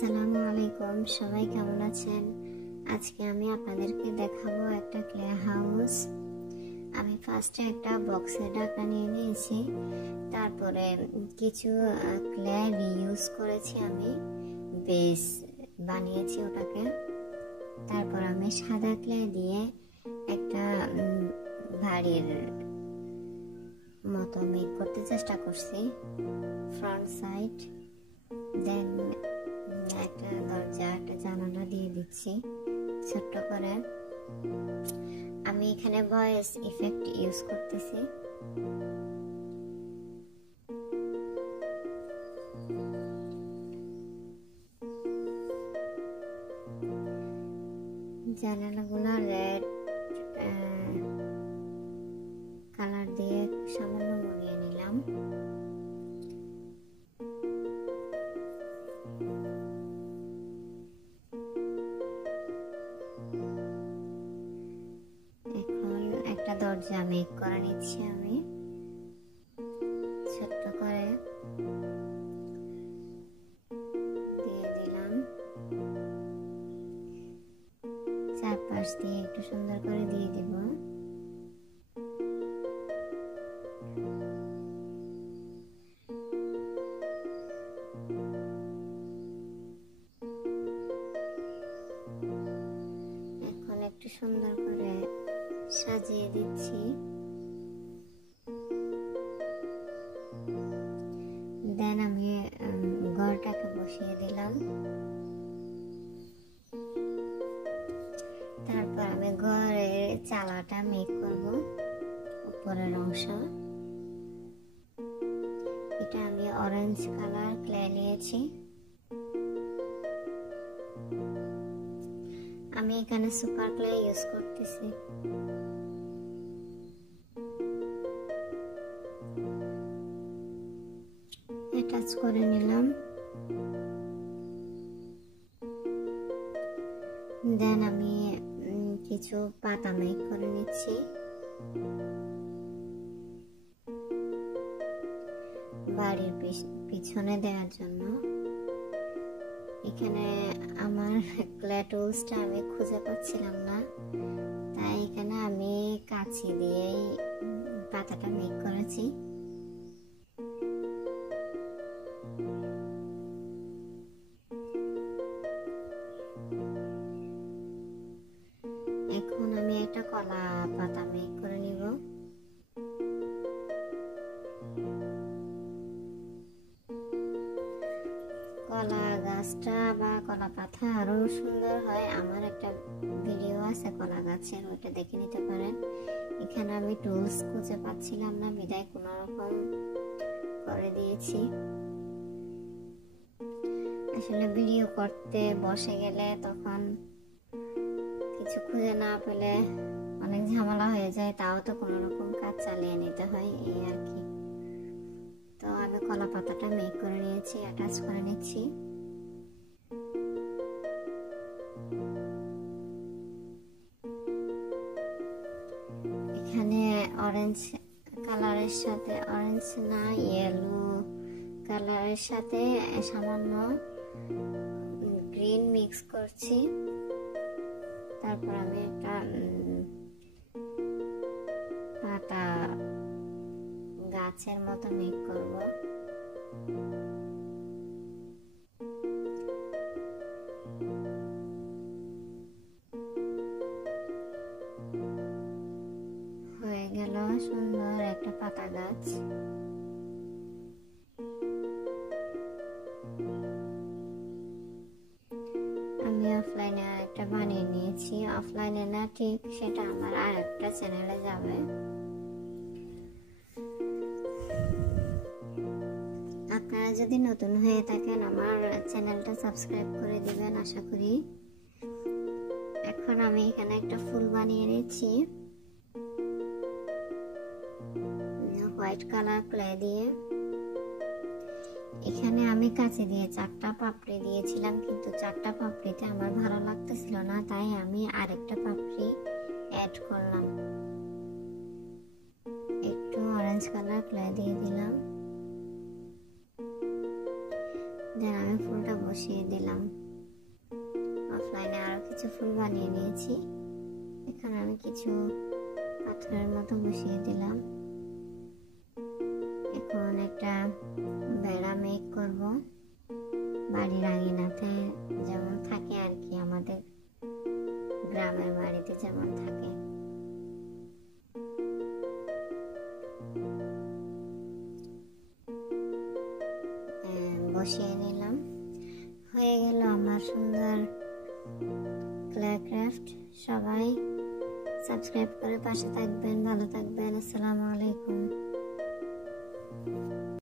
আসসালামু আলাইকুম, সবাই কেমন আছেন? আজকে আমি আপনাদেরকে দেখাবো একটা ক্লে হাউস। আমি ফার্স্টে একটা বক্সে ঢাকা নিয়ে নিয়েছি, তারপরে কিছু ক্লে রিইউজ করেছি, আমি বেস বানিয়েছি ওটাকে। তারপর আমি সাদা ক্লে দিয়ে একটা বাড়ির মতো মেক করতে চেষ্টা করছি, ফ্রন্ট সাইড। দেন একটা দরজা, একটা জানালা দিয়ে দিচ্ছি ছোট্ট করে। আমি এখানে ভয়েস ইফেক্ট ইউজ করতেছি। জানালাগুলো রেড কালার দিয়ে সামান্য মুড়িয়ে নিলাম। এখন একটা দরজা মেক করে নিচ্ছি আমি ছোট্ট করে, দিয়ে দিলাম। চারপাশ দিয়ে একটু সুন্দর করে দিয়ে দিব। এখন একটু সুন্দর করে সাজিয়ে দিচ্ছি। দেন আমি ঘরটাকে বসিয়ে দিলাম। তারপর আমি ঘরের চালাটা মেক করব, উপরের অংশ। এটা আমি অরেঞ্জ কালার ক্লে নিয়েছি। আমি এখানে সুপার ক্লে ইউজ করতেছি। অ্যাটাচ করে নিলাম। দেন আমি কিছু পাতা মেক করে নিচ্ছি বাড়ির পিছনে দেওয়ার জন্য। এখানে আমার ক্লে টুলসটা আমি খুঁজে পাচ্ছিলাম না, তাই এখানে আমি কাঁচি দিয়েই পাতাটা মেক করেছি। এখন আমি একটা কলা পাতা মেক করে নিব। কলা গাছটা বা কলা পাতা আরো সুন্দর হয়। আমার একটা ভিডিও আছে কলা গাছের, ওটা দেখে নিতে পারেন। এখানে আমি টুলস খুঁজে পাচ্ছিলাম না, বিদায় কোনো রকম করে দিয়েছি। আসলে ভিডিও করতে বসে গেলে তখন কিছু খুঁজে না পেলে অনেক ঝামেলা হয়ে যায়, তাও তো কোনো রকম কাজ চালিয়ে নিতে হয়, এই আর কি। তো আমি কলা পাতাটা মেক করে নিয়েছি, অ্যাটাচ করে নিচ্ছি। এখানে অরেঞ্জ কালারের সাথে, অরেঞ্জ না ইয়েলো কালারের সাথে সামান্য গ্রিন মিক্স করছি। তারপর আমি একটা পাতা গাছের মতো মেক করব। হয়ে গেল সুন্দর একটা পাতা গাছ। আমি অফলাইনে একটা বানিয়ে নিয়েছি, অফলাইনে না ঠিক, সেটা আমার আর একটা চ্যানেলে যাবে। আপনারা যদি নতুন হয়ে থাকেন আমার চ্যানেলটা সাবস্ক্রাইব করে দিবেন আশা করি। এখন আমি এখানে একটা ফুল বানিয়ে নিচ্ছি হোয়াইট কালার ক্লে দিয়ে। এখানে আমি কাঁচি দিয়ে 4টা পাপড়ি দিয়েছিলাম, কিন্তু 4টা পাপড়িতে আমার ভালো লাগতেছিল না, তাই আমি আরেকটা পাপড়ি অ্যাড করলাম। একটু অরেঞ্জ কালার ক্লে দিয়ে দিলাম। দেন আমি ফুলটা বসিয়ে দিলাম। ফুল বানিয়ে নিয়েছি। এখন আমি কিছু পাথরের মতো বসিয়ে দিলাম। এখন একটা বেড়া মেক করব, বাড়ির আঙিনাতে যেমন থাকে আর কি, আমাদের গ্রামের বাড়িতে যেমন থাকে। বসিয়ে নিলাম, হয়ে গেল আমার সুন্দর ক্লে ক্রাফট। সবাই সাবস্ক্রাইব করে পাশে থাকবেন, ভালো থাকবেন। আসসালামু আলাইকুম।